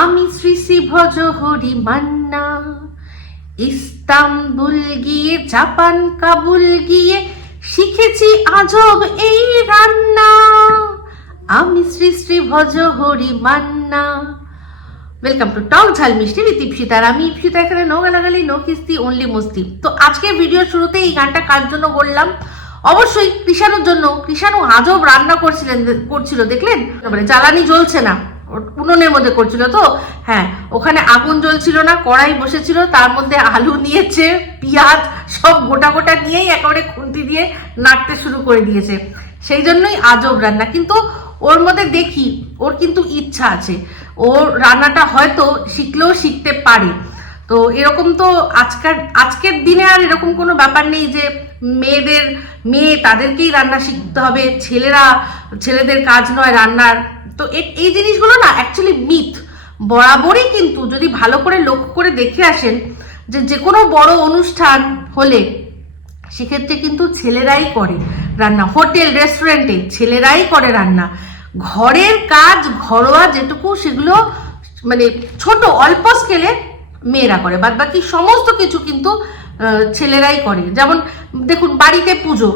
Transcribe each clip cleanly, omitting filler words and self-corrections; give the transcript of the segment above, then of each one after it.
আমি শ্রী শ্রী ভজহরি মান্না, ইস্তাম্বুল গিয়ে জাপান কাবুল গিয়ে শিখেছি আজব এই রান্না। আমি Shri Shri Bhajahari Manna. Welcome to Tok Jhal Mishti with Ipsita. আর আমি ইপসিতা, এখানে নো গালাগালি, নো কিস্তি, অনলি মস্তি। তো আজকে ভিডিও শুরুতে এই গানটা কার জন্য বললাম? অবশ্যই কৃষাণুর জন্য। কৃষাণু আজব রান্না করছিল দেখলেন? মানে জ্বালানি জ্বলছে না, উনুনের মধ্যে করছিল তো, হ্যাঁ, ওখানে আগুন জ্বলছিল না, কড়াই বসেছিল, তার মধ্যে আলু নিয়েছে, পেঁয়াজ সব গোটা গোটা নিয়েই একেবারে খুন্তি দিয়ে নাড়তে শুরু করে দিয়েছে। সেই জন্যই আজব রান্না। কিন্তু ওর মধ্যে দেখি ওর কিন্তু ইচ্ছা আছে, ওর রান্নাটা হয়তো শিখলেও শিখতে পারে। তো এরকম তো আজকের দিনে আর এরকম কোনো ব্যাপার নেই যে মেয়ে তাদেরকেই রান্না শিখতে হবে, ছেলেদের কাজ নয় রান্নার। তো এই জিনিসগুলো না অ্যাকচুয়ালি মিথ। বরাবরই কিন্তু যদি ভালো করে লক্ষ্য করে দেখে আসেন যে কোনো বড় অনুষ্ঠান হলে সেক্ষেত্রে কিন্তু ছেলেরাই করে রান্না। হোটেল রেস্টুরেন্টে ছেলেরাই করে রান্না। ঘরের কাজ ঘরোয়া যেটুকু সেগুলো মানে ছোট অল্প স্কেলে মেয়েরা করে, বাদ বাকি সমস্ত কিছু কিন্তু ছেলেরাই করে। যেমন দেখুন, বাড়িতে পুজো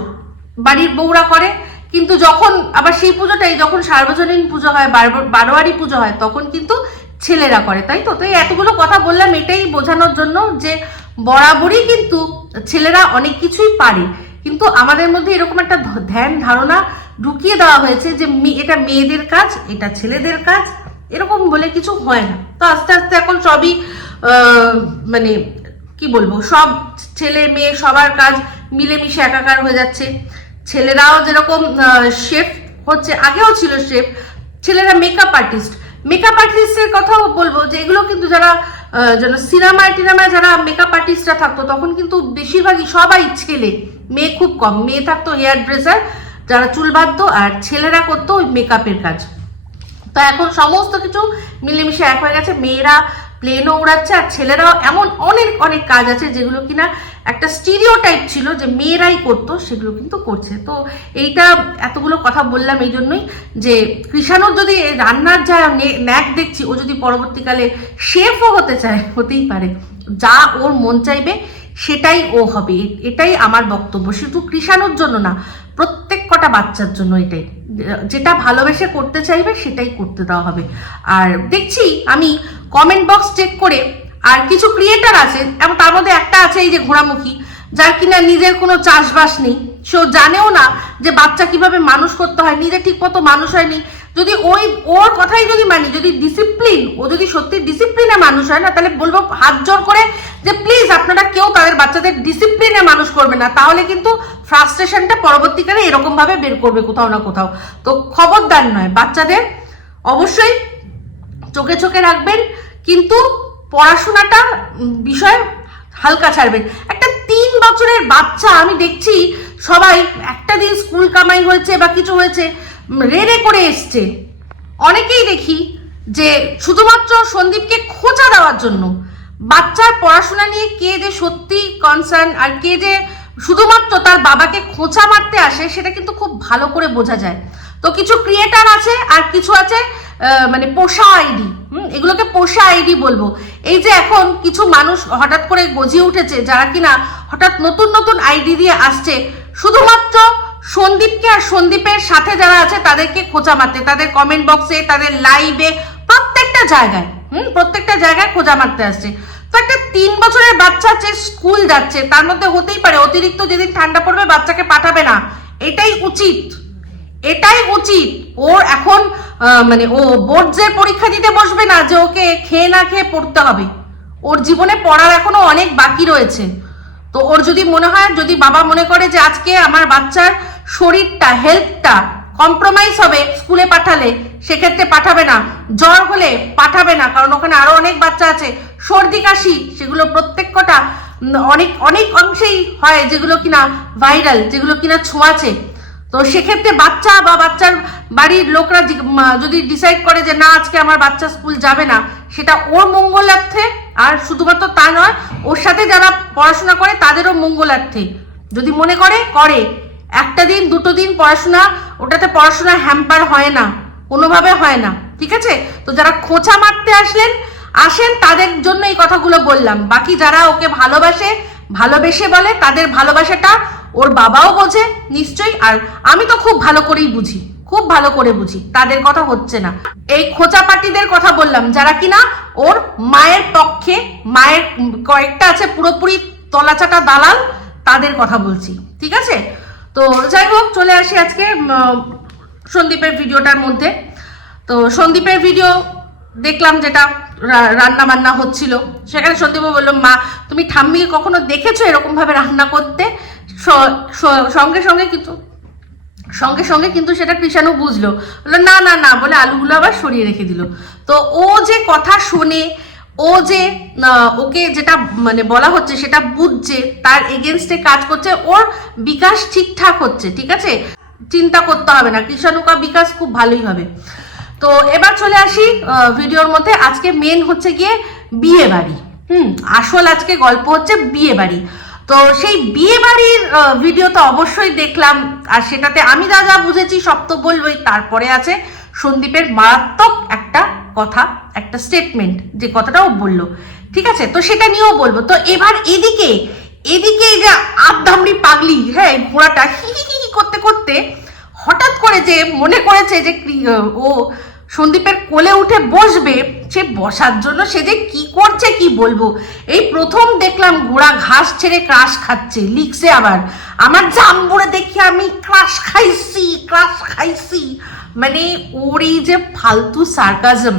বাড়ির বউরা করে, কিন্তু যখন আবার সেই পুজোটাই যখন সার্বজনীন পুজো হয়, বারোয়ারি পুজো হয়, তখন কিন্তু ছেলেরা করে। তাই তো এতগুলো কথা বললাম এটাই বোঝানোর জন্য যে বরাবরই কিন্তু ছেলেরা অনেক কিছুই পারে। কিন্তু আমাদের মধ্যে এরকম একটা ধ্যান ধারণা ঢুকিয়ে দেওয়া হয়েছে যে এটা মেয়েদের কাজ, এটা ছেলেদের কাজ, এরকম বলে কিছু হয় না। তো আস্তে আস্তে এখন সবই মানে কি বলবো, সব ছেলে মেয়ে সবার কাজ মিলেমিশে একাকার হয়ে যাচ্ছে। ছেলেরাও যেরকম শেফ হচ্ছে, আগেও ছিল শেফ, ছেলেরা মেকআপ আর্টিস্টের কথাও বলবো যে এগুলো কিন্তু যারা সিনেমায় যারা মেকআপ আর্টিস্টরা থাকতো তখন কিন্তু বেশিরভাগই সবাই ছেলে, মেয়ে খুব কম। মেয়ে থাকতো হেয়ার ড্রেসার, যারা চুল বাঁধতো, আর ছেলেরা করতো ওই মেকআপের কাজ। তো এখন সমস্ত কিছু মিলেমিশে এক হয়ে গেছে। মেয়েরা প্লেনও উড়াচ্ছে, আর ছেলেরাও এমন অনেক অনেক কাজ আছে যেগুলো কিনা একটা স্টিরিওটাইপ ছিল যে মেয়েরাই করতো, সেগুলো কিন্তু করছে। তো এইটা এতগুলো কথা বললাম এই জন্যই যে কৃষাণুর যদি রান্নার যা ন্যাক দেখছি, ও যদি পরবর্তীকালে শেফও হতে চায়, হতেই পারে। যা ওর মন চাইবে সেটাই ও হবে, এটাই আমার বক্তব্য। শুধু কৃষাণুর জন্য না, প্রত্যেক কটা বাচ্চার জন্য এটাই। যেটা ভালোবেসে করতে চাইবে সেটাই করতে দেওয়া হবে। আর দেখছি আমি কমেন্ট বক্স চেক করে, আর কিছু ক্রিয়েটার আছে, এবং তার মধ্যে একটা আছে এই যে ঘোড়ামুখী, যার কিনা নিজের কোনো চাষবাস নেই, সেও জানেও না যে বাচ্চা কিভাবে মানুষ করতে হয়, নিজে ঠিক মতো মানুষ হয়নি। যদি ওর কথাই যদি মানি, যদি ডিসিপ্লিন, ও যদি সত্যি ডিসিপ্লিনে মানুষ হয় না, তাহলে বলবো হাত জোর করে যে প্লিজ আপনারা কেউ তাদের বাচ্চাদের ডিসিপ্লিনে মানুষ করবে না, তাহলে কিন্তু ফ্রাস্ট্রেশনটা পরবর্তীকালে এরকম ভাবে বের করবে কোথাও না কোথাও। তো খবরদার নয়, বাচ্চাদের অবশ্যই চোখে চোখে রাখবেন, কিন্তু পড়াশোনাটা বিষয় হালকা ছাড়বেন। একটা 3 বছরের বাচ্চা আমি দেখছি সবাই একটা দিন স্কুল কামাই হয়েছে বা কিছু হয়েছে রে করে এসছে। অনেকেই দেখি যে শুধুমাত্র সন্দীপকে খোঁচা দেওয়ার জন্য। বাচ্চার পড়াশোনা নিয়ে কে যে সত্যি কনসার্ন আর কে যে শুধুমাত্র তার বাবাকে খোঁচা মারতে আসে সেটা কিন্তু খুব ভালো করে বোঝা যায়। তো কিছু ক্রিয়েটার আছে, আর কিছু আছে মানে পোষা আইডি। এগুলোকে পোষা আইডি বলবো। এই যে এখন কিছু মানুষ হঠাৎ করে গজিয়ে উঠেছে, যারা কিনা হঠাৎ নতুন নতুন আইডি দিয়ে আসছে শুধুমাত্র সন্দীপকে আর সন্দীপের সাথে যারা আছে তাদেরকে খোঁচা মারতে, তাদের কমেন্ট বক্সে, তাদের লাইভে, প্রত্যেকটা জায়গায় খোঁচা মারতে আসছে। তো একটা 3 বছরের বাচ্চা যে স্কুল যাচ্ছে, তার মধ্যে হতেই পারে অতিরিক্ত যেদিন ঠান্ডা পড়বে বাচ্চাকে পাঠাবে না, এটাই উচিত। ওর এখন মানে ও বোর্ডের পরীক্ষা দিতে বসবে না যে ওকে খেয়ে না খেয়ে পড়তে হবে। ওর জীবনে পড়ার এখনো অনেক বাকি রয়েছে। তো ওর যদি মনে হয়, যদি বাবা মনে করে যে আজকে আমার বাচ্চার শরীরটা, হেলথটা কম্প্রোমাইজ হবে স্কুলে পাঠালে, সেক্ষেত্রে পাঠাবে না। জ্বর হলে পাঠাবে না, কারণ ওখানে আরো অনেক বাচ্চা আছে। সর্দি কাশি, সেগুলো প্রত্যেক কটা অনেক অংশেই হয় যেগুলো কিনা ভাইরাল, যেগুলো কিনা ছোঁয়াচে। তো সেক্ষেত্রে বাচ্চা বা বাচ্চার বাড়ির লোকরা যদি ডিসাইড করে যে না আজকে আমার বাচ্চা স্কুল যাবে না, সেটা ওর মঙ্গলার্থে, আর শুধুমাত্র তা নয়, ওর সাথে যারা পড়াশোনা করে তাদেরও মঙ্গলার্থে। যদি মনে করে একটা দিন 2 দিন পড়াশোনা, ওটাতে পড়াশোনা হ্যাম্পার হয় না, কোনোভাবে হয় না। ঠিক আছে? তো যারা খোঁচা মারতে আসেন তাদের জন্য এই কথাগুলো বললাম। বাকি যারা ওকে ভালোবেসে বলে, তাদের ভালোবাসাটা ওর বাবাও বোঝে নিশ্চয়ই, আর আমি তো খুব ভালো করেই বুঝি, খুব ভালো করে বুঝি, তাদের কথা হচ্ছে না। এই খোঁচাপাটিদের কথা বললাম যারা কিনা ওর মায়ের পক্ষে, মায়ের কয়েকটা আছে পুরোপুরি তলাচাটা দালাল, তাদের কথা বলছি, ঠিক আছে? তো যাই হোক, চলে আসি আজকে সন্দীপের ভিডিওটার মধ্যে। তো সন্দীপের ভিডিও দেখলাম, যেটা রান্না বান্না হচ্ছিল, সেখানে সন্দীপও বললো, মা তুমি ঠাম্মিকে কখনো দেখেছো এরকম ভাবে রান্না করতে? সঙ্গে সঙ্গে কিন্তু সেটা কৃষাণু বুঝলো, বললো না না না, বলে আলুগুলো আবার সরিয়ে রেখে দিল। তো ও যে কথা শোনে, ও যে ওকে যেটা মানে বলা হচ্ছে সেটা বুঝছে, তার এগেনস্টে কাজ করছে, ওর বিকাশ ঠিকঠাক হচ্ছে, ঠিক আছে? চিন্তা করতে হবে না, কৃষাণু কা বিকাশ খুব ভালোই হবে। তো এবার চলে আসি ভিডিওর মধ্যে। আজকে মেন হচ্ছে গিয়ে বিয়ে বাড়ি। আসল আজকে গল্প হচ্ছে বিয়ে বাড়ি। তো সেই বিয়ে বাড়ির ভিডিও তো অবশ্যই দেখলাম, আর সেটাতে আমি যা যা বুঝেছি সব তো বলবোই। তারপরে আছে সন্দীপের মারাত্মক একটা কথা, একটা স্টেটমেন্ট, যে কথাটা ও বললো, ঠিক আছে? তো সেটা নিয়েও বলবো। তো এবার এদিকে যে আধধামড়ি পাগলি, হ্যাঁ, ঘোড়াটা হি করতে করতে হঠাৎ করে যে মনে করেছে যে ও সন্দীপের কোলে উঠে বসবে, সে বসার জন্য সে যে কি করছে কি বলবো। এই প্রথম দেখলাম ঘোড়া ঘাস ছেড়ে ক্রাশ খাচ্ছে, লিখছে আবার, আমার জাম্বুরে দেখি আমি ক্রাশ খাইছি। মানে ওর এই যে ফালতু সার্কাজম,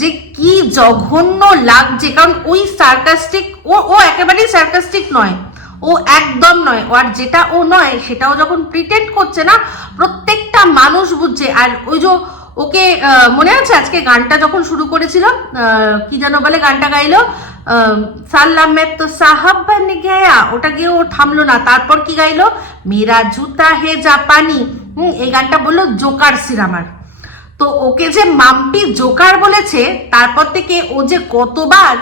যে কি জঘন্য লাগছে। কারণ ওই সার্কাস্টিক, ও একেবারেই সার্কাস্টিক নয়, ও একদম নয়। আর যেটা ও নয় সেটাও যখন প্রিটেন্ড করছে না, প্রত্যেকটা মানুষ বুঝছে। আর ওই যে ওকে মনে আছে আজকে গানটা যখন শুরু করেছিল, কি যেন বলে গানটা গাইলো, সালাম মে তো সাহাব বন গয়া, ওটা গিয়ে ও থামলো না, তারপর কি গাইলো, মেরা জুতা হে জাপানি। এই গানটা বললো জোকার সিনেমার। তো ওকে যে মাম্পি জোকার বলেছে, তারপর থেকে ও যে কতবার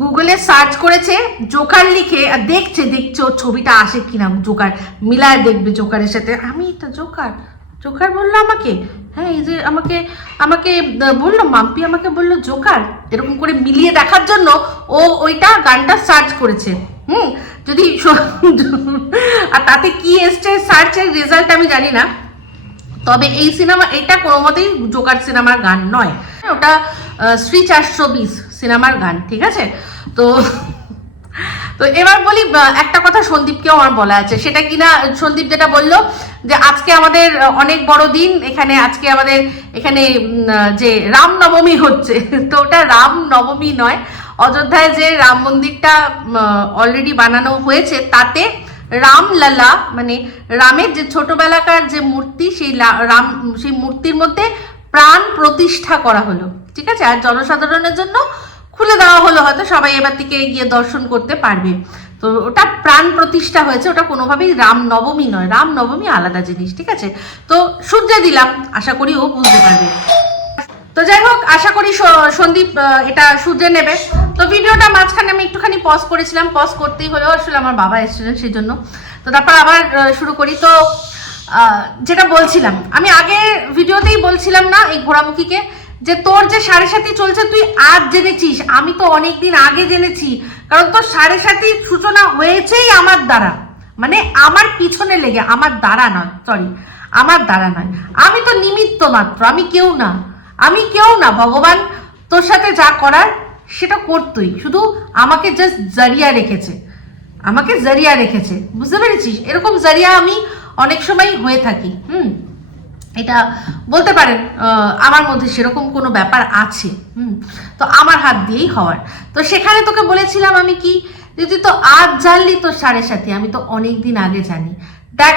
গুগলে সার্চ করেছে জোকার লিখে, আর দেখছে ওর ছবিটা আসে কিনা, জোকার মিলায় দেখবে জোকারের সাথে। আমি এটা জোকার বললো আমাকে, হ্যাঁ, এই যে আমাকে বললো মাম্পি, আমাকে বললো জোকার, এরকম করে মিলিয়ে দেখার জন্য ও ওইটা গানটা সার্চ করেছে। যদি আর তাতে কি এসছে সার্চের রেজাল্ট আমি জানি না, তবে এই সিনেমা, এটা কোনো মতেই জোকার সিনেমার গান নয়, ওটা শ্রী 420 সিনেমার গান, ঠিক আছে? তো এবার বলি, একটা কথা সন্দীপকেও আমার বলা আছে, সেটা কিনা সন্দীপ যেটা বললো যে আজকে আমাদের অনেক বড় দিন, আজকে আমাদের এখানে যে রামনবমী হচ্ছে। তো ওটা রামনবমী নয়, অযোধ্যায় যে রাম মন্দিরটা অলরেডি বানানো হয়েছে, তাতে রামলালা মানে রামের যে ছোটবেলাকার যে মূর্তি, সেই মূর্তির মধ্যে প্রাণ প্রতিষ্ঠা করা হলো, ঠিক আছে? আর জনসাধারণের জন্য খুলে দেওয়া হলো, হয়তো সবাই এবার থেকে গিয়ে দর্শন করতে পারবে। তো ওটা প্রাণ প্রতিষ্ঠা হয়েছে, ওটা কোনোভাবেই রামনবমী নয়, রামনবমী আলাদা জিনিস, ঠিক আছে? তো সূর্যে দিলাম, আশা করি ও বুঝতে পারবে। তো যাই হোক, আশা করি সন্দীপ এটা সূর্যে নেবে। তো ভিডিওটা মাঝখানে আমি একটুখানি পজ করেছিলাম, পজ করতেই হলো, আসলে আমার বাবা এসেছিলেন সেই জন্য। তো তারপর আবার শুরু করি। তো যেটা বলছিলাম, আমি আগে ভিডিওতেই বলছিলাম না এই ঘোড়ামুখীকে, যে তোর যে 7.5 চলছে তুই আজ জেনেছিস, আমি তো অনেকদিন আগে জেনেছি। কারণ তোর 7.5 সূচনা হয়েছেই আমার দ্বারা, মানে আমার পিছনে লেগে, আমার দ্বারা নয়, আমি তো নিমিত্ত মাত্র, আমি কেউ না। ভগবান তোর সাথে যা করার সেটা করতোই, শুধু আমাকে জাস্ট জারিয়া রেখেছে, বুঝতে পেরেছিস? এরকম জারিয়া আমি অনেক সময় হয়ে থাকি। এটা বলতে পারেন আমার মধ্যে সেরকম কোনো ব্যাপার আছে। তো আমার হাত দিয়েই হওয়ার। তো সেখানে তোকে বলেছিলাম আমি কি, তুই তো আজ জানলি তোর 7.5, আমি তো অনেকদিন আগে জানি। দেখ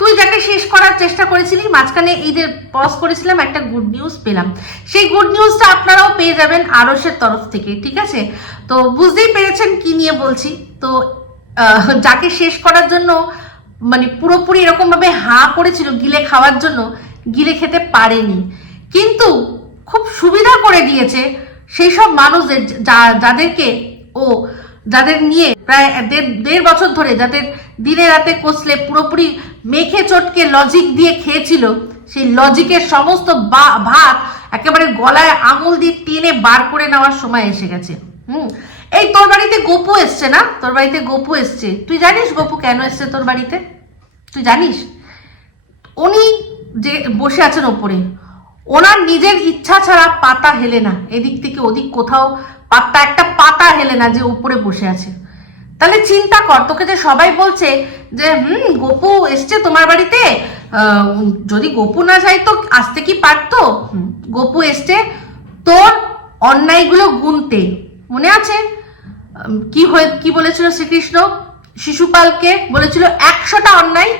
তুই যাকে শেষ করার চেষ্টা করেছিলি, মাঝখানে এই যে পজ করেছিলাম, একটা গুড নিউজ পেলাম। সেই গুড নিউজটা আপনারাও পেয়ে যাবেন আরশের তরফ থেকে, ঠিক আছে? তো বুঝতেই পেরেছেন কি নিয়ে বলছি। তো যাকে শেষ করার জন্য মানে পুরোপুরি এরকম ভাবে হাঁ করেছিল গিলে খাওয়ার জন্য, গিলে খেতে পারেনি, কিন্তু খুব সুবিধা করে দিয়েছে সেই সব মানুষদের যাদের নিয়ে প্রায় 1.5 বছর ধরে, যাদের দিনে রাতে কষলে পুরোপুরি মেখে চটকে লজিক দিয়ে খেয়েছিল, সেই লজিকের সমস্ত ভাত একেবারে গলায় আঙুল দিয়ে টেনে বার করে নেওয়ার সময় এসে গেছে। এই তোর বাড়িতে গপু এসছে না, তোর বাড়িতে গপু এসছে। তুই জানিস গপু কেন এসছে তোর বাড়িতে? তুই জানিস? উনি যে বসে আছেন ওপরে, ওনার নিজের ইচ্ছা ছাড়া পাতা হেলে না, এদিক থেকে ওদিক কোথাও একটা পাতা হেলে না যে উপরে বসে আছে। তাহলে চিন্তা কর, তোকে যে সবাই বলছে যে গপু এসছে তোমার বাড়িতে, যদি গপু না যাই তো আসতে কি পারতো? গপু এসছে তোর অন্যায়গুলো গুনতে। মনে আছে কি বলেছিল শ্রীকৃষ্ণ? শিশুপালকে বলেছিল 100টা অন্যায়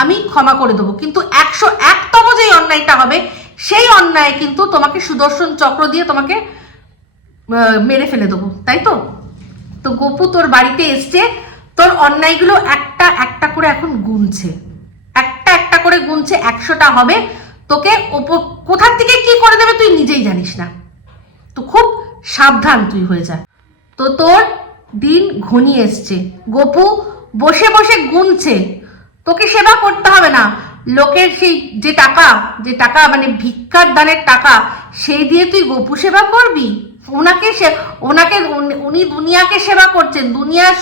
আমি ক্ষমা করে দেবো, কিন্তু 101তম যেই অন্যায়টা হবে সেই অন্যায় কিন্তু তোমাকে সুদর্শন চক্র দিয়ে তোমাকে মেরে ফেলে দেবো, তাই তো? তো গপু তোর বাড়িতে এসছে, তোর অন্যায়গুলো একটা একটা করে এখন গুনছে, একটা একটা করে গুনছে, 100টা হবে। তোকে কোথার থেকে কি করে দেবে তুই নিজেই জানিস না, তো খুব সাবধান তুই হয়ে যা। তো তোর দিন ঘনিয়ে এসছে, গপু বসে বসে গুনছে, তোকে সেবা করতে হবে না। লোকের সেই যে টাকা মানে ভিক্ষার দানের টাকা, সেই দিয়ে তুই গপু সেবা করবি? উনি দুনিয়াকে সেবা করছেন, দুনিয়ার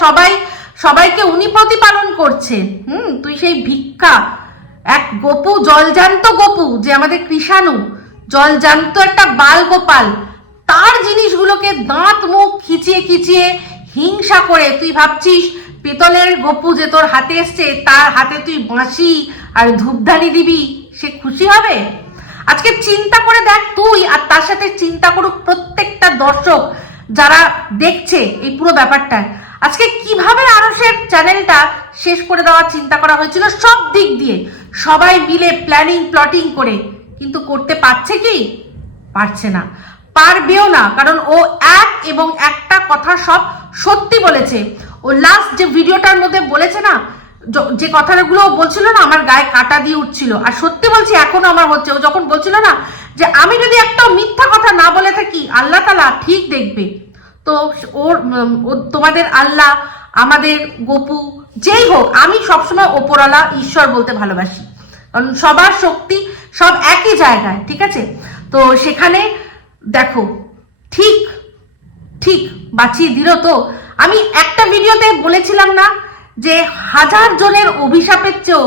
সবাইকে উনি প্রতিপালন করছেন। তুই সেই ভিক্ষা, এক গপু, জলজান্ত গপু, যে আমাদের কৃষাণু, জলজান্ত একটা বাল গোপাল, তার জিনিসগুলোকে দাঁত মুখ খিচিয়ে খিচিয়ে হিংসা করে তুই ভাবছিস পেতলের গপু যে তোর হাতে এসছে, তার হাতে তুই বাঁশি আর ধূপধানি দিবি, সে খুশি হবে? আজকে চিন্তা করে দেখ তুই, আর তার সাথে চিন্তা করুক প্রত্যেকটা দর্শক যারা দেখছে এই পুরো ব্যাপারটা। আজকে কিভাবে আরশের চ্যানেলটা শেষ করে দেওয়ার চিন্তা করা হয়েছিল সব দিক দিয়ে, সবাই মিলে প্লটিং করে, কিন্তু করতে পারছে কি? পারছে না, পারবেও না, কারণ ও একটা কথা সব সত্যি বলেছে। ও লাস্ট যে ভিডিওটার মধ্যে বলেছে না, যে কথাগুলো বলছিল না, আমার গায়ে কাঁটা দিয়ে উঠছিল, আর সত্যি বলছি এখনো আমার হচ্ছে। ও যখন বলছিল না যে আমি যদি একটা মিথ্যা কথা না বলে থাকি আল্লাহ তাআলা ঠিক দেখবে, তো তোমাদের আল্লাহ, আমাদের গপু, যেই হোক, আমি সবসময় ওপরওয়ালা ঈশ্বর বলতে ভালোবাসি, কারণ সবার শক্তি সব একই জায়গায়, ঠিক আছে? তো সেখানে দেখো ঠিক বাঁচিয়ে দিল। তো আমি একটা ভিডিওতে বলেছিলাম না যে 1000 জনের অভিশাপের চেয়েও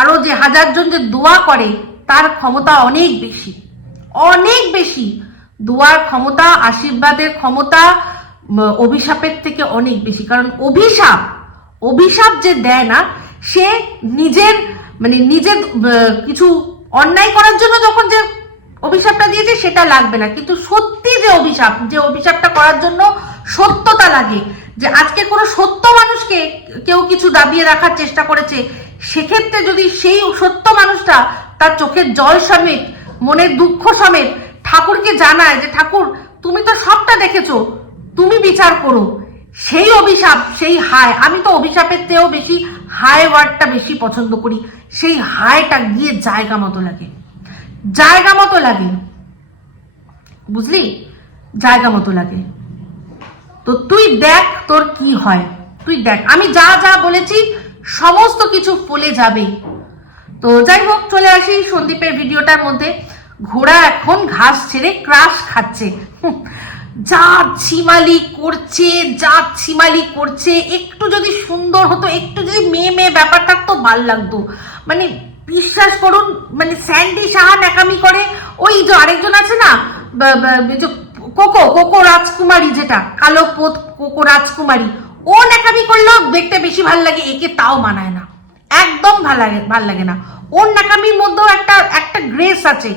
আরো যে 1000 জন যে দোয়া করে তার ক্ষমতা অনেক বেশি। দোয়ার ক্ষমতা, আশীর্বাদের ক্ষমতা অভিশাপের থেকে অনেক বেশি। কারণ অভিশাপ যে দেয় না, সে নিজের কিছু অন্যায় করার জন্য যখন যে অভিশাপটা দিয়েছে সেটা লাগবে না, কিন্তু সত্যি যে অভিশাপটা করার জন্য সত্যতা লাগে, যে আজকে কোনো সত্য মানুষকে কেউ কিছু দাবিয়ে রাখার চেষ্টা করেছে, সেক্ষেত্রে যদি সেই সত্য মানুষটা তার চোখের জল সমেত, মনের দুঃখ সমেত ঠাকুরকে জানায় যে ঠাকুর তুমি তো সবটা দেখেছো, তুমি বিচার করো, সেই অভিশাপ, সেই হায়, আমি তো অভিশাপের চেয়েও বেশি হায় ওয়ার্ডটা বেশি পছন্দ করি। সেই হায়টা গিয়ে জায়গা মতো লাগে, বুঝলি? জায়গা মতো লাগে। তো তুই দেখ তোর কি হয়, তুই দেখ। আমি যা বলেছি সমস্ত কিছু ফলে যাবে। তো যাই হোক, চলে আসি সন্দীপের ভিডিওটার মধ্যে। ঘোড়া এখন ঘাস ছেড়ে ক্রাশ খাচ্ছে, যা ছিমালি করছে। একটু যদি সুন্দর হতো, একটু যদি মেয়ে ব্যাপার থাকতো ভাল লাগতো। মানে বিশ্বাস করুন, মানে স্যান্ডি সাহা ন্যাকামি করে, ওই যে আরেকজন আছে না, কোকো রাজকুমারী, যেটা কালো পোত কোকো রাজকুমারী, ও ন্যাকামি করলেও দেখতে বেশি ভাল লাগে, একে তাও মানায় না, একদম ভাল লাগে না। ওর ন্যাকামির মধ্যেও একটা গ্রেস আছে,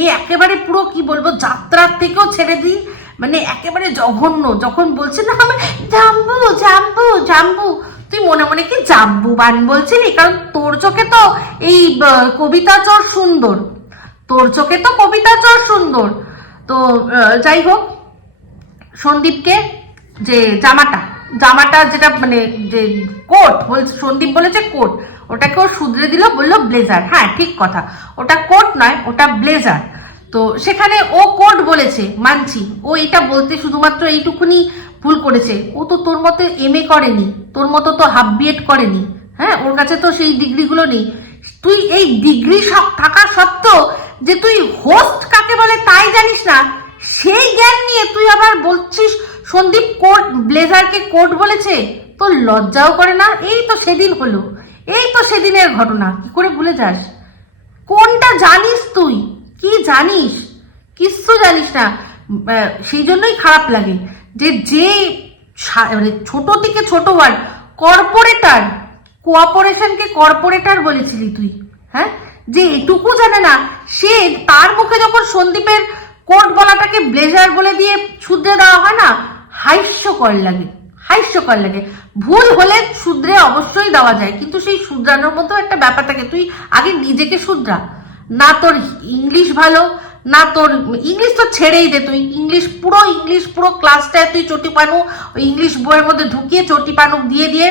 এ একেবারে পুরো কি বলবো, যাত্রার থেকেও ছেড়ে দিই, মানে একেবারে জঘন্য। যখন বলছে না আমি জাম্বু, তুই মনে মনে কি জাম্বু বান বলছিলি? কারণ তোর চোখে তো এই কবিতা চোর সুন্দর, তো যাই হোক, সন্দীপকে যে জামাটা যেটা মানে যে কোট বলছে, সন্দীপ বলেছে কোট, ওটাকে ও শুধরে দিল, বললো ব্লেজার। হ্যাঁ ঠিক কথা, ওটা কোট নয়, ওটা ব্লেজার। তো সেখানে ও কোট বলেছে, মানছি, ও এটা বলতে শুধুমাত্র এইটুকুনি ভুল করেছে। ও তো তোর মতো MA করেনি, তোর মতো তো হাফ BEd করেনি, হ্যাঁ, ওর কাছে তো সেই ডিগ্রিগুলো নেই। তুই এই ডিগ্রি থাকা সত্ত্বেও যে তুই হোস্ট কাকে বলে তাই জানিস না, সেই জ্ঞান নিয়ে তুই আবার বলছিস সন্দীপ কোট ব্লেজারকে কোট বলেছে? তোর লজ্জাও করে না? এই তো সেদিন হলো, এই তো সেদিনের ঘটনা, কি করে ভুলে যাস? কোনটা জানিস তুই? কি জানিস? কিচ্ছু জানিস না। সেই জন্যই খারাপ লাগে যে মানে ছোট থেকে ছোট ওয়ার্ড কর্পোরেটার, কোঅপারেশনকে কর্পোরেটার বলেছিলি তুই, হ্যাঁ? যে এটুকু জানে না সে, তার মুখে যখন সন্দীপের কোট বলাটাকে ব্লেজার বলে দিয়ে শুধরে দেওয়া হয় না, হাস্যকর লাগে, হাস্যকর লাগে। ভুল হলে শুধরে অবশ্যই দেওয়া যায়, কিন্তু সেই শুধরানোর মতো একটা ব্যাপার থাকে। তুই আগে নিজেকে শুধরা। না তোর ইংলিশ ভালো, না তোর ইংলিশ তো ছেড়েই দে, তুই ইংলিশ পুরো ক্লাসটায় তুই চটি পানু ওই ইংলিশ বইয়ের মধ্যে ঢুকিয়ে চটি পানু দিয়ে দিয়ে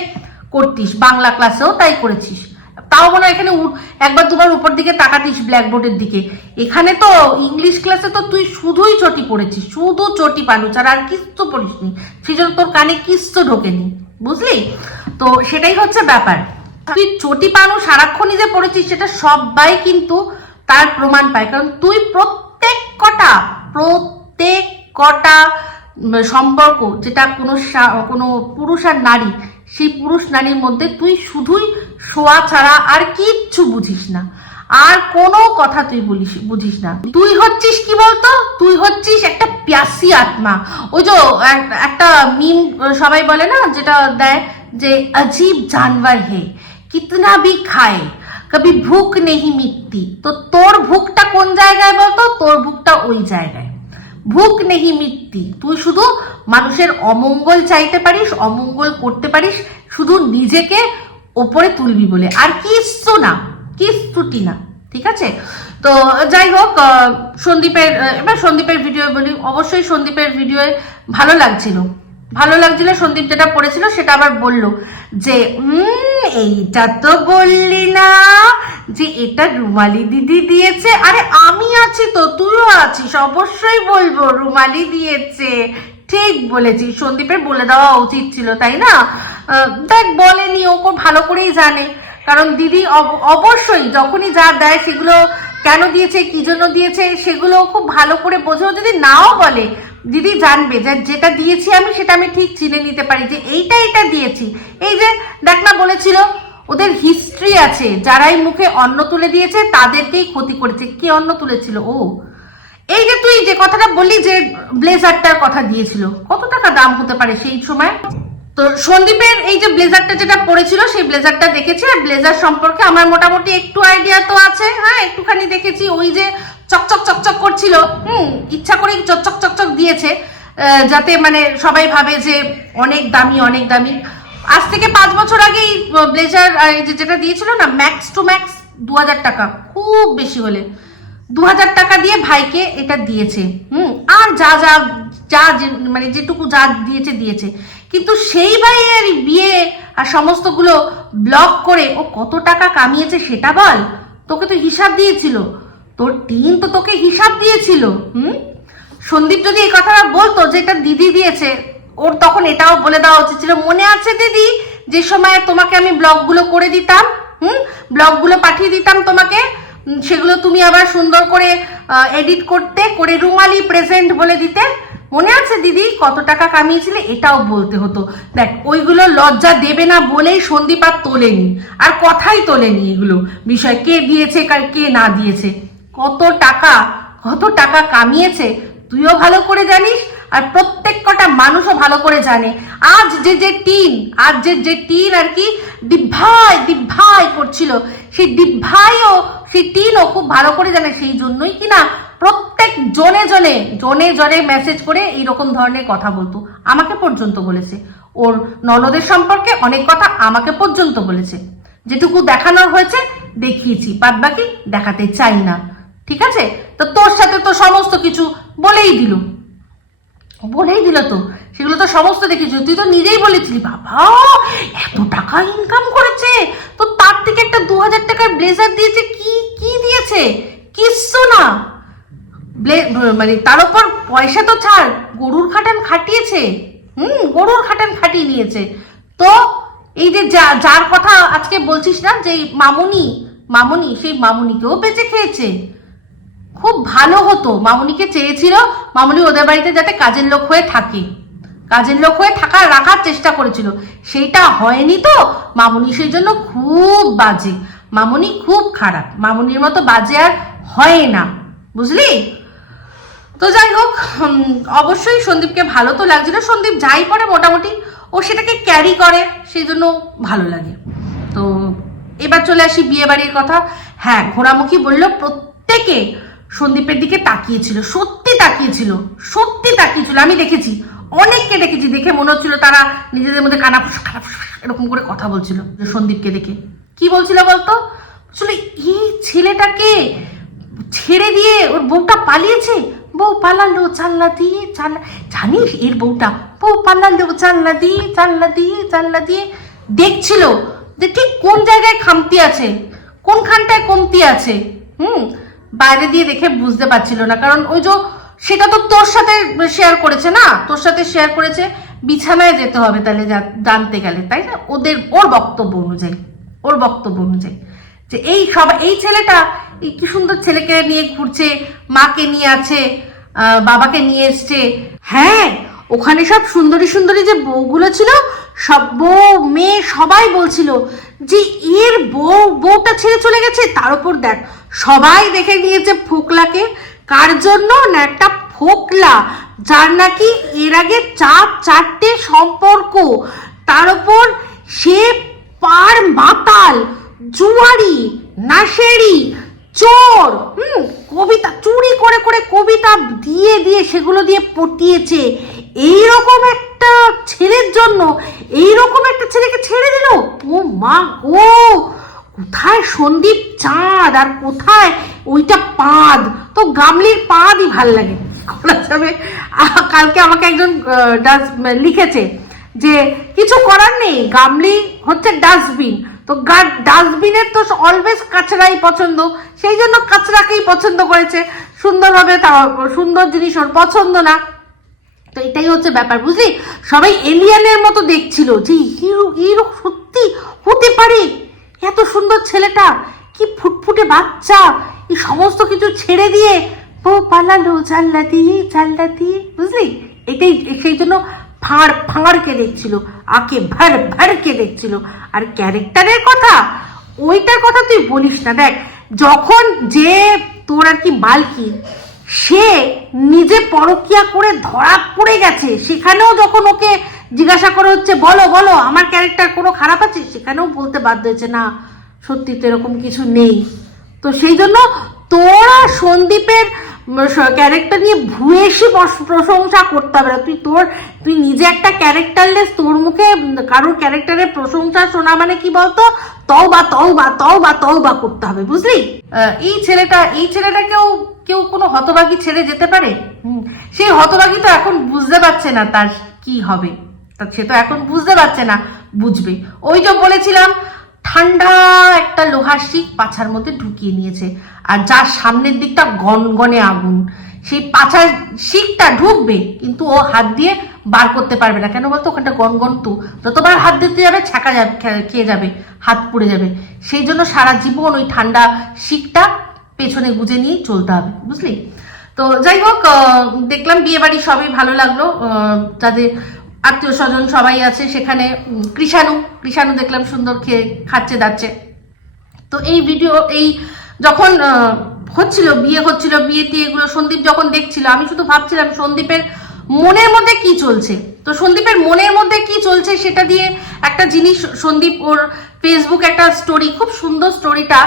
করতিস, বাংলা ক্লাসেও তাই করেছিস। তাও মনে হয় এখানে একবার দুবার উপর দিকে তাকাতিস ব্ল্যাকবোর্ডের দিকে। এখানে তো ইংলিশ ক্লাসে তো তুই শুধুই চটি পড়েছিস, শুধু চটি পানু ছাড়া আর কিচ্ছু পড়িসনি, সেই জন্য তোর কানে কিচ্ছু ঢোকেনি, বুঝলি? তো সেটাই হচ্ছে ব্যাপার। তুই চটি পানু সারাক্ষণই যে পড়েছিস সেটা সবাই কিন্তু তার প্রমাণ পায়, কারণ তুই প্রত্যেক কটা সম্পর্ক, যেটা কোনো পুরুষ আর নারী, সেই পুরুষ নারীর মধ্যে তুই শুধুই শোয়া ছাড়া আর কিচ্ছু বুঝিস না, আর কোনো কথা তুই বুঝিস না। তুই হচ্ছিস কি বলতো, তুই হচ্ছিস একটা প্যাসি আত্মা। ওই যে একটা মিম সবাই বলে না, যেটা দেয় যে अजीब जानवर है कितना भी खाए कभी भूख नहीं मिटती। তো তোর ভুকটা কোন জায়গায় বলতো? তোর ভুকটা ওই জায়গায়, ভুক নেহি মিটতি। তুই শুধু মানুষের অমঙ্গল চাইতে পারিস, অমঙ্গল করতে পারিস, শুধু নিজেকে ওপরে তুলবি বলে, আর কিচ্ছু না, কিচ্ছুটি না, ঠিক আছে? তো যাই হোক, এবার সন্দীপের ভিডিও বলি। অবশ্যই সন্দীপের ভিডিও ভালো লাগছিল, সন্দীপ যেটা পড়েছিল সেটা আবার বললো যে এইটা তো বললি না যে এটা রুমালি দিদি দিয়েছে। আরে আমি আছি তো, তুইও আছিস, অবশ্যই বলবো রুমালি দিয়েছে। ঠিক বলেছিস, সন্দীপের বলে দেওয়া উচিত ছিল, তাই না? দেখ, বলেনি, ও ভালো করেই জানে, কারণ দিদি অবশ্যই যখনই যা দেয় সেগুলো কেন দিয়েছে, কি জন্য দিয়েছে, সেগুলো খুব ভালো করে বোঝেও। যদি নাও বলে, দিদি জানবে যে যেটা দিয়েছি আমি সেটা আমি ঠিক চিনে নিতে পারি যে এইটা দিয়েছি। এই যে দেখ না, বলেছিল ওদের হিস্ট্রি আছে, যারাই মুখে অন্ন তুলে দিয়েছে তাদেরকেই ক্ষতি করেছে। কে অন্ন তুলেছিল? ও, এই যে তুই যে কথাটা বললি যে ব্লেজারটার কথা দিয়েছিল, কত টাকা দাম হতে পারে সেই সময়? তো সন্দীপের এই যে ব্লেজারটা যেটা পড়েছিল, সেই ব্লেজারটা দেখেছি, আর ব্লেজার সম্পর্কে আমার মোটামুটি একটু আইডিয়া তো আছে, হ্যাঁ, একটুখানি দেখেছি। ওই যে চকচক করছিল, ইচ্ছা করেই চকচক দিয়েছে, যাতে মানে সবাই ভাবে যে অনেক দামি, অনেক দামি। আজ থেকে 5 বছর আগেই ব্লেজার যেটা দিয়েছিল না, ম্যাক্স টু ম্যাক্স 2000 টাকা, খুব বেশি হলে 2000 টাকা দিয়ে ভাইকে এটা দিয়েছে। আর যা মানে যেটুকু যা দিয়েছে, কিন্তু সেই ভাইয়ের বিয়ে আর সমস্তগুলো ব্লক করে ও কত টাকা কামিয়েছে সেটা বল। তোকে তো হিসাব দিয়েছিল, তোর টিম তো তোকে হিসাব দিয়েছিল। সন্দীপ যদি এই কথাটা বলতো যে এটা দিদি দিয়েছে, ওর তখন এটাও বলে দেওয়া উচিত ছিল, মনে আছে দিদি যে সময় তোমাকে আমি ব্লগগুলো করে দিতাম, ব্লগগুলো পাঠিয়ে দিতাম তোমাকে, সেগুলো তুমি আবার সুন্দর করে এডিট করে রুমালি প্রেজেন্ট বলে দিতে, মনে আছে দিদি কত টাকা কামিয়েছিলে? এটাও বলতে হতো। দেখ, ওইগুলো লজ্জা দেবে না বলেই সন্দীপ আর তোলেনি, আর কথাই তোলেনি এগুলো বিষয়, কে দিয়েছে কে না দিয়েছে, কত টাকা কামিয়েছে তুইও ভালো করে জানিস, আর প্রত্যেক কটা মানুষও ভালো করে জানে। আজ যে টিন আর কি ডিভাই করছিল, সেই ডিভাইও সেই টিনও খুব ভালো করে জানে। সেই জন্যই কিনা প্রত্যেক জনে মেসেজ করে এইরকম ধরনের কথা বলতো, আমাকে পর্যন্ত বলেছে। ওর ননদের সম্পর্কে অনেক কথা আমাকে পর্যন্ত বলেছে। যেটুকু দেখানোর হয়েছে দেখিয়েছি, বাদ বাকি দেখাতে চাই না, ঠিক আছে? তো তোর সাথে তো সমস্ত কিছু বলেই দিল তো, সেগুলো তো সমস্ত দেখিয়েছিল। তুই তো নিজেই বলেছিলি বাবা এত টাকা ইনকাম করেছে, তো তার থেকে একটা 2000 টাকার ব্লেজার দিয়েছে। কি দিয়েছে? কিচ্ছু না, মানে তার উপর পয়সা তো ছাড়, গরুর খাটান খাটিয়েছে, গরুর খাটান খাটিয়ে নিয়েছে। তো এই যে যার কথা আজকে বলছিস না, যে মামুনি, সেই মামুনিকেও বেঁচে খেয়েছে। খুব ভালো হতো। মামুনিকে চেয়েছিল মামুনি ওদের বাড়িতে যাতে কাজের লোক হয়ে থাকে, কাজের লোক হয়ে রাখার চেষ্টা করেছিল, সেইটা হয়নি। তো মামুনি সেই জন্য খুব বাজে, মামুনি খুব খারাপ, মামুনির মতো বাজে আর হয় না, বুঝলি? তো যাই হোক, অবশ্যই সন্দীপকে ভালো তো লাগছিল। সন্দীপ যাই করে মোটামুটি ও সেটাকে ক্যারি করে, সেই জন্য ভালো লাগে। তো এবার চলে আসি বিয়ে বাড়ির কথা। হ্যাঁ, ঘোড়ামুখী বললো প্রত্যেকে সন্দীপের দিকে তাকিয়েছিল, সত্যি তাকিয়েছিল, সত্যি তাকিয়েছিল। আমি দেখেছি, অনেককে দেখেছি, দেখে মনে হচ্ছিল তারা নিজেদের মধ্যে কানাফুস এরকম করে কথা বলছিল। সন্দীপকে দেখে কি বলছিল বলতো? আসলে এই ছেলেটাকে ছেড়ে দিয়ে ওর বউটা পালিয়েছে, বউ পালালো জানলা দিয়ে, জানিস এর বউটা, বউ পালালো জানলা দিয়ে, জানলা দিয়ে দেখছিল যে ঠিক কোন জায়গায় খামতি আছে, কোনখানটায় কমতি আছে। বাইরে দিয়ে দেখে বুঝতে পারছিল না, কারণ ওই যে সেটা তো তোর সাথে শেয়ার করেছে না, তোর সাথে শেয়ার করেছে, বিছানায় যেতে হবে তাহলে জানতে গেলে, তাই না? ওর বক্তব্য অনুযায়ী যে এই ছেলেটা কি সুন্দর ছেলেকে নিয়ে ঘুরছে, মাকে নিয়ে আছে, বাবাকে নিয়ে এসছে। হ্যাঁ, ওখানে সব সুন্দরী সুন্দরী যে বউগুলো ছিল, সব বউ মেয়ে সবাই বলছিল যে এর বউটা ছেড়ে চলে গেছে। তার উপর দেখ, সবাই দেখে নিয়েছে ফোকলাকে, কার জন্য না, একটা ফোকলা যার নাকি এর আগে 4-4টে সম্পর্ক, তার উপর সে পার মাতাল, জুয়ারি, নাশেরি, চোর, কবিতা চুরি করে করে কবিতা দিয়ে সেগুলো দিয়ে পটিয়েছে। এইরকম একটা ছেলের জন্য এইরকম একটা ছেলেকে ছেড়ে দিল। ও মা গো, কোথায় সন্দীপ চাঁদ আর কোথায় ওইটা পাদ? তো গামলির পাদই ভাল লাগে, করা যাবে। কালকে আমাকে একজন লিখেছে যে কিছু করার নেই, গামলি হচ্ছে ডাস্টবিন, তো ডাস্টবিনের তো অলওয়েজ কাঁচরাই পছন্দ, সেই জন্য কাঁচরাকেই পছন্দ করেছে। সুন্দরভাবে, সুন্দর জিনিস ওর পছন্দ না। তো এটাই হচ্ছে ব্যাপার, বুঝলি? সবাই এলিয়ানের মতো দেখছিল যে হিরো সত্যি হতে পারে, এত সুন্দর ছেলেটা, কি ফুটফুটে বাচ্চা, এই সমস্ত কিছু ছেড়ে দিয়ে ও পালালো জানলা দিয়ে, বুঝলি? এটাই, সেই জন্য ফাঁড়কে দেখছিল, আকে ভারকে দেখছিল। আর ক্যারেক্টারের কথা, ওইটার কথা তুই বলিস না। দেখ, যখন যে তোর আর কি মালকি, সে নিজে পরকিয়া করে ধরা পড়ে গেছে, সেখানেও যখন ওকে জিজ্ঞাসা করা হচ্ছে বলো আমার ক্যারেক্টার কোনো খারাপ আছে, সেখানেও বলতে বাধ্য হয়েছে না, সত্যি তো এরকম কিছু নেই। তো সেই জন্য তোরা সন্দীপের ক্যারেক্টার নিয়ে ভূয়েসি প্রশংসা করতে হবে না। তুই নিজে একটা ক্যারেক্টারলেস, তোর মুখে কারোর ক্যারেক্টারের প্রশংসা শোনা মানে কি বলতো, তওবা করতে হবে, বুঝলি? এই ছেলেটাকেও কেউ কোনো হতভাগী ছেড়ে যেতে পারে? সেই হতভাগী তো এখন বুঝতে পারছে না তার কি হবে, সে তো এখন বুঝতে পারছে না, বুঝবে। ওই যে বলেছিলাম, ঠান্ডা একটা লোহার শিক পাছার মধ্যে ঢুকিয়ে নিয়েছে, আর যার সামনের দিকটা গনগনে আগুন, সেই পাছার শিকটা ঢুকবে কিন্তু ও হাত দিয়ে বার করতে পারবে না। কেন বলতো? ওখানটা গনগন, তো যতবার হাত দিতে যাবে ছ্যাঁকা যাবে, খেয়ে যাবে, হাত পুড়ে যাবে। সেই জন্য সারা জীবন ওই ঠান্ডা শিকটা পেছনে গুজে নিয়ে চলতে হবে, বুঝলি? তো যাই হোক, দেখলাম বিয়ে বাড়ি সবই ভালো লাগলো, যাদের আত্মীয় স্বজন সবাই আছে সেখানে। কৃষাণু দেখলাম সুন্দর খেয়ে খাচ্ছে দাচ্ছে। তো এই যখন বিয়েতে এগুলো সন্দীপ যখন দেখছিল, আমি শুধু ভাবছিলাম সন্দীপের মনের মধ্যে কি চলছে। তো সন্দীপের মনের মধ্যে কি চলছে সেটা দিয়ে একটা জিনিস, সন্দীপ ওর ফেসবুক একটা স্টোরি, খুব সুন্দর স্টোরিটা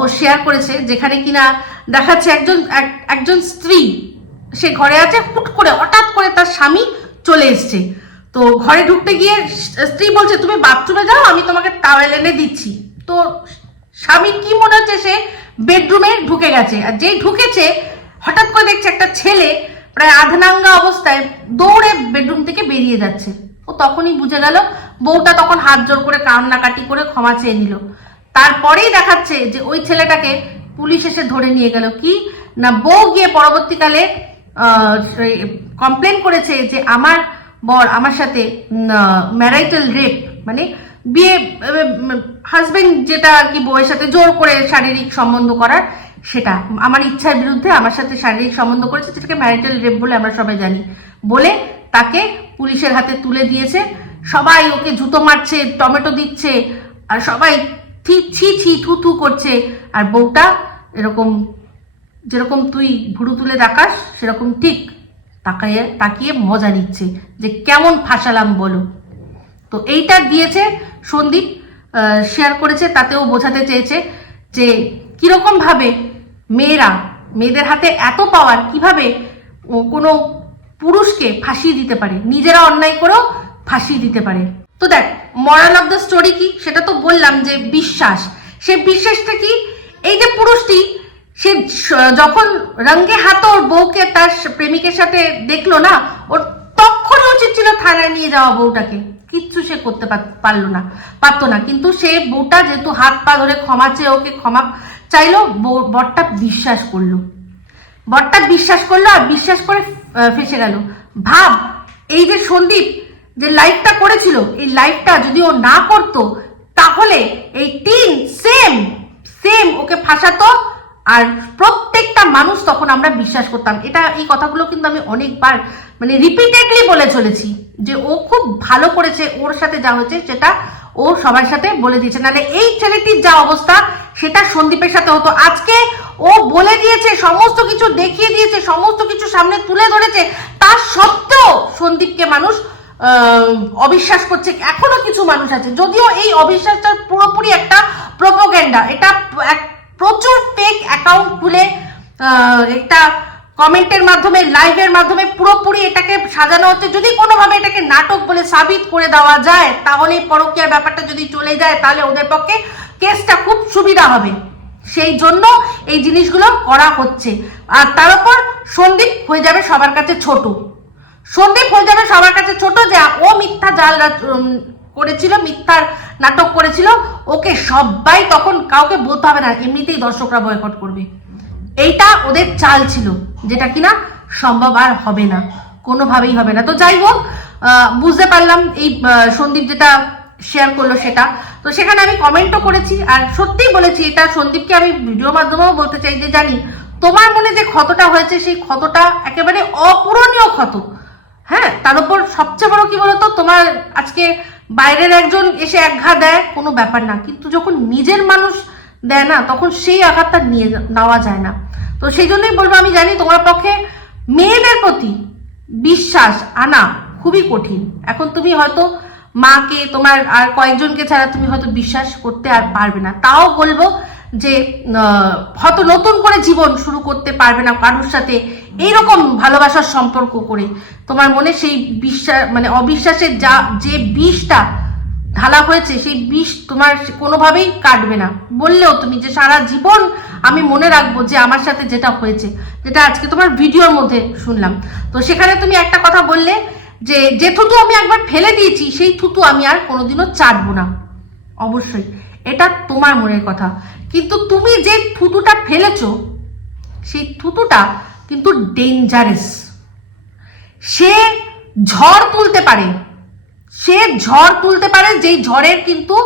ও শেয়ার করেছে, যেখানে কিনা দেখাচ্ছে একজন স্ত্রী, সে ঘরে আছে, হুট করে হঠাৎ করে তার স্বামী চলে এসছে। তো ঘরে ঢুকতে গিয়ে স্ত্রী বলছে তুমি বাথরুমে যাও, আমি তোমাকে টাওয়েল এনে দিচ্ছি। তো স্বামী কি মনে হচ্ছে, সে বেডরুমে ঢুকে গেছে, আর যেই ঢুকেছে হঠাৎ করে দেখছে একটা ছেলে প্রায় আধনাঙ্গা অবস্থায় দৌড়ে বেডরুম থেকে বেরিয়ে যাচ্ছে। ও তখনই বুঝে গেল, বউটা তখন হাত জোর করে কান্নাকাটি করে ক্ষমা চেয়ে নিল। তারপরেই দেখাচ্ছে যে ওই ছেলেটাকে পুলিশ এসে ধরে নিয়ে গেল। কি না, বউ গিয়ে পরবর্তীকালে কমপ্লেন করেছে যে আমার বর আমার সাথে ম্যারাইটাল রেপ, মানে বিয়ে, হাজবেন্ড যেটা আর কি বউয়ের সাথে জোর করে শারীরিক সম্বন্ধ করার, সেটা আমার ইচ্ছার বিরুদ্ধে আমার সাথে শারীরিক সম্বন্ধ করেছে, যেটাকে ম্যারিটাল রেপ বলে আমরা সবাই জানি, বলে তাকে পুলিশের হাতে তুলে দিয়েছে। সবাই ওকে জুতো মারছে, টমেটো দিচ্ছে, আর সবাই ছি ছি থু থু করছে। আর বউটা এরকম, যেরকম তুই ভুরু তুলে তাকাস সেরকম ঠিক তাকিয়ে মজা নিচ্ছে যে কেমন ফাঁসালাম বলো। তো এইটা দিয়েছে সন্দীপ, শেয়ার করেছে, তাতেও বোঝাতে চেয়েছে যে কিরকম ভাবে মেয়েদের হাতে এত পাওয়ার, কিভাবে কোনো পুরুষকে ফাঁসিয়ে দিতে পারে, নিজেরা অন্যায় করেও ফাঁসিয়ে দিতে পারে। তো দেখ, মরাল অফ দ্য স্টোরি কি সেটা তো বললাম, যে বিশ্বাস। সে বিশ্বাসটা কি, এই যে পুরুষটি সে যখন রঙ্গে হাত ওর বউকে তার প্রেমিকের সাথে দেখলো না, ওর তখনই উচিত ছিল থানায় নিয়ে যাওয়া বউটাকে, কিচ্ছু সে করতে পারতো না। কিন্তু সে বউটা যেহেতু হাত পা ধরে ক্ষমা চেয়ে ওকে ক্ষমা চাইলো, বরটা বিশ্বাস করলো আর বিশ্বাস করে ফেসে গেল। ভাব, এই যে সন্দীপ যে লাইফটা করেছিল, এই লাইফটা যদি ও না করতো তাহলে এই টিন সেম ওকে ফাঁসাতো, আর প্রত্যেকটা মানুষ তখন আমরা বিশ্বাস করতাম। এই কথাগুলো কিন্তু আমি অনেকবার মানে রিপিটেডলি বলে চলেছি যে ও খুব ভালো করেছে, ওর সাথে যা হয়েছে সেটা ও সবার সাথে বলে দিয়েছে, নাহলে এই ছেলেটির যা অবস্থা সেটা সন্দীপের সাথে হতো। আজকে ও বলে দিয়েছে, সমস্ত কিছু দেখিয়ে দিয়েছে, সমস্ত কিছু সামনে তুলে ধরেছে, তার সত্ত্বেও সন্দীপকে মানুষ অবিশ্বাস করছে। এখনো কিছু মানুষ আছে, যদিও এই অবিশ্বাসটা পুরোপুরি একটা প্রোপাগান্ডা। এটা প্রচুর ফেক অ্যাকাউন্ট খুলে একটা কমেন্টের মাধ্যমে, লাইভের মাধ্যমে পুরোপুরি এটাকে সাজানো হচ্ছে। যদি কোনোভাবে এটাকে নাটক বলে সাবিত করে দেওয়া যায়, তাহলে পরকীয়ার ব্যাপারটা যদি চলে যায়, তাহলে ওদের পক্ষে কেসটা খুব সুবিধা হবে। সেই জন্য এই জিনিসগুলো করা হচ্ছে। আর তার উপর সন্দীপ হয়ে যাবে সবার কাছে ছোট, যে ও মিথ্যা জাল করেছিল, মিথ্যার নাটক করেছিল, ওকে সবাই তখন কাউকে বলতে হবে না, এমনিতেই দর্শকরা বয়কট করবে। এইটা ওদের চাল ছিল, যেটা কিনা সম্ভব আর হবে না, কোনোভাবেই হবে না। তো যাই হোক, বুঝতে পারলাম এই সন্দীপ যেটা শেয়ার করলো সেটা। তো সেখানে আমি কমেন্টও করেছি, আর সত্যিই বলেছি, এটা সন্দীপকে আমি ভিডিওর মাধ্যমেও বলতে চাই যে জানি তোমার মনে যে ক্ষতটা হয়েছে, সেই ক্ষতটা একেবারে অপূরণীয় ক্ষত। হ্যাঁ, তার উপর সবচেয়ে বড় কি বলতো, তোমার আজকে বাইরের একজন এসে এক ঘা দেয় কোনো ব্যাপার না, কিন্তু যখন নিজের মানুষ দেয় না, তখন সেই আঘাতটা নেওয়া যায় না। তো সেই জন্যই বলবো, আমি জানি তোমার পক্ষে মেয়েদের প্রতি বিশ্বাস আনা খুবই কঠিন। এখন তুমি হয়তো মাকে, তোমার আর কয়েকজনকে ছাড়া তুমি হয়তো বিশ্বাস করতে আর পারবে না। তাও বলবো যে হয়তো নতুন করে জীবন শুরু করতে পারবে না কারোর সাথে এইরকম ভালোবাসার সম্পর্ক করে। তোমার মনে সেই বিশ্বাস, মানে অবিশ্বাসের যে বিষটা ঢালা হয়েছে, সেই বিষ তোমার কোনোভাবেই কাটবে না। বললেও তুমি যে সারা জীবন আমি মনে রাখবো যে আমার সাথে যেটা হয়েছে, যেটা আজকে তোমার ভিডিওর মধ্যে শুনলাম। তো সেখানে তুমি একটা কথা বললে যে থুতু আমি একবার ফেলে দিয়েছি, সেই থুতু আমি আর কোনোদিনও চাটবো না। অবশ্যই এটা তোমার মনের কথা, কিন্তু তুমি যে থুতুটা ফেলেছো, সেই থুতুটা কিন্তু ডেঞ্জারাস। সে ঝড় তুলতে পারে, যেই ঝড়ের কিন্তু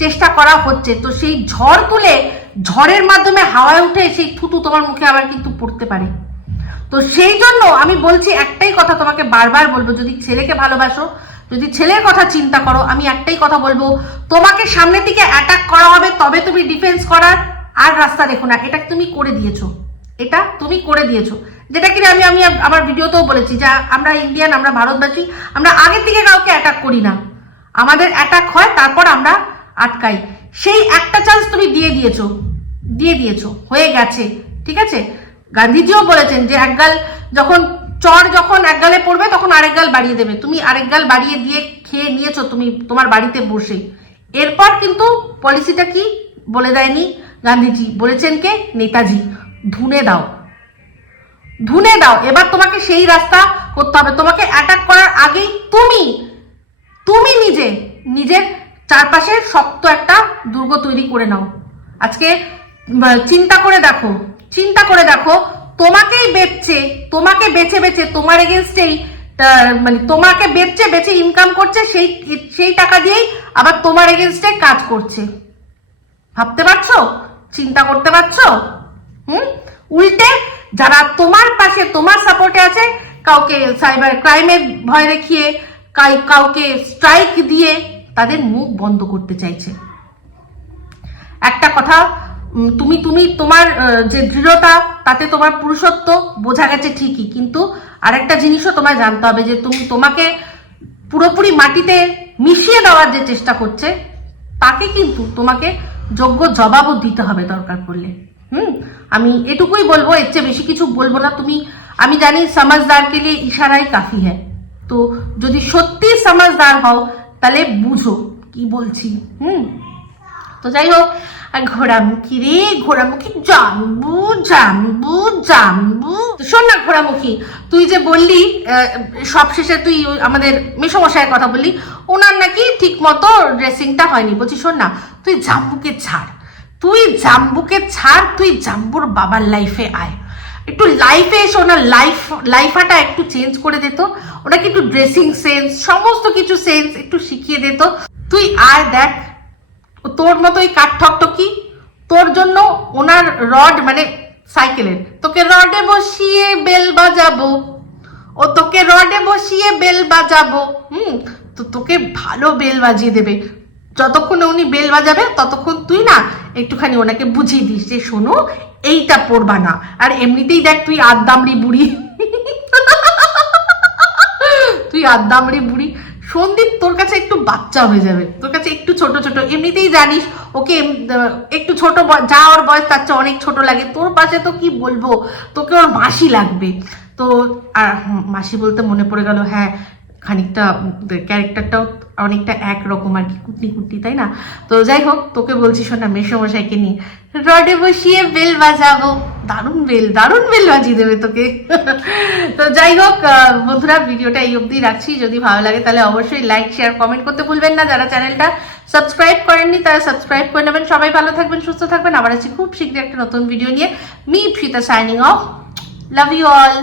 চেষ্টা করা হচ্ছে। তো সেই ঝড় তুলে, ঝড়ের মাধ্যমে হাওয়ায় উঠে সেই থুতু তোমার মুখে আবার কিন্তু পড়তে পারে। তো সেই জন্য আমি বলছি, একটাই কথা তোমাকে বারবার বলবো, যদি ছেলেকে ভালোবাসো, যদি ছেলের কথা চিন্তা করো, আমি একটাই কথা বলবো, তোমাকে সামনের দিকে অ্যাটাক করা হবে, তবে তুমি ডিফেন্স করার আর রাস্তা দেখো না। এটা তুমি করে দিয়েছো, যেটা কিনা আমি আমার ভিডিওতেও বলেছি যে আমরা ইন্ডিয়ান, আমরা ভারতবাসী, আমরা আগের থেকে কাউকে অ্যাটাক করি না, আমাদের অ্যাটাক হয় তারপর আমরা আটকাই। সেই একটা চান্স তুমি দিয়ে দিয়েছো, হয়ে গেছে, ঠিক আছে। গান্ধীজিও বলেছেন যে একগাল যখন এক গালে পড়বে, তখন আরেক গাল বাড়িয়ে দেবে। তুমি আরেক গাল বাড়িয়ে দিয়ে খেয়ে নিয়েছো তুমি তোমার বাড়িতে বসে। এরপর কিন্তু পলিসিটা কি বলে দেয়নি গান্ধীজি, বলেছেন কে? নেতাজি। ধুনে দাও। এবার তোমাকে সেই রাস্তা করতে হবে। তোমাকে অ্যাটাক করার আগেই তুমি নিজের চারপাশে শক্ত একটা দুর্গ তৈরি করে নাও। আজকে চিন্তা করে দেখো, তোমাকেই তোমাকে বেছে তোমার এগেনস্টেই, মানে তোমাকে বেচে ইনকাম করছে, সেই টাকা দিয়েই আবার তোমার এগেনস্টে কাজ করছে। ভাবতে পারছো? চিন্তা করতে পারছো? উল্টে যারা তোমার পাশে তোমার সাপোর্টে আছে, কাউকে সাইবার ক্রাইমের ভয় দেখিয়ে, কাউকে স্ট্রাইক দিয়ে তাদের মুখ বন্ধ করতে চাইছে। একটা কথা, তুমি তোমার যে দৃঢ়তা, তাতে তোমার পুরুষত্ব বোঝা গেছে ঠিকই, কিন্তু আরেকটা জিনিসও তোমায় জানতে হবে যে তোমাকে পুরোপুরি মাটিতে মিশিয়ে দেওয়ার যে চেষ্টা করছে, তাকে কিন্তু তোমাকে যোগ্য জবাবও দিতে হবে দরকার পড়লে। আমি এটুকুই বলবো, এর চেয়ে বেশি কিছু বলবো না। আমি জানি সমাজদারকে লিয়ে ইশারাই কাফি হ্যাঁ, তো যদি সত্যি সমাজদার হও তাহলে বুঝো কি বলছি। তো যাই হোক, ঘোড়ামুখী রে ঘোড়ামুখী, জানবু জানবু জানবু। শোন না ঘোড়ামুখী, তুই যে বললি সবশেষে তুই আমাদের মেসোমশাইয়ের কথা বললি, ওনার নাকি ঠিক মতো ড্রেসিংটা হয়নি। বলছি শোন না, তুই জাম্বুকে ছাড়, তুই জাম্বুর বাবার লাইফে আয়, একটু লাইফে এসে ওনার লাইফটা একটু চেঞ্জ করে দিত, ওনাকে একটু ড্রেসিং সেন্স, সমস্ত কিছু সেন্স একটু শিখিয়ে দিত। তুই আয়, দেখ তোর মতো এই কাঠ ঠকটকি, তোর জন্য ওনার রড মানে সাইকেলের, তোকে রডে বসিয়ে বেল বাজাবো, তো তোকে ভালো বেল বাজিয়ে দেবে। যতক্ষণ উনি বেল বাজাবে ততক্ষণ তুই না একটুখানি ওনাকে বুঝিয়ে দিস যে শোনো, এইটা পড়বা না। আর এমনিতেই দেখ তুই আদ্দামড়ি বুড়ি, সন্দীপ তোর কাছে একটু বাচ্চা হয়ে যাবে, তোর কাছে একটু ছোট এমনিতেই জানিস ওকে একটু ছোট, যা ওর বয়স তার চেয়ে অনেক ছোট লাগে। তোর পাশে তো কি বলবো, তোকে ওর মাসি লাগবে। তো আর মাসি বলতে মনে পড়ে গেল, হ্যাঁ খানিকটা ক্যারেক্টারটাও অনেকটা একরকম আর কি, কুটনি, তাই না? তো যাই হোক, তোকে বলছি শোন না, মেসোমশাইকে নিয়ে রডে বসিয়ে বেল বাজাবো, দারুণ বেল বাজিয়ে দেবে তোকে। তো যাই হোক বন্ধুরা, ভিডিওটা এই অবধি রাখছি। যদি ভালো লাগে তাহলে অবশ্যই লাইক শেয়ার কমেন্ট করতে ভুলবেন না। যারা চ্যানেলটা সাবস্ক্রাইব করেননি তারা সাবস্ক্রাইব করে নেবেন। সবাই ভালো থাকবেন, সুস্থ থাকবেন। আবার আছি খুব শীঘ্রই একটা নতুন ভিডিও নিয়ে। Me Ipsita signing off. Love you all.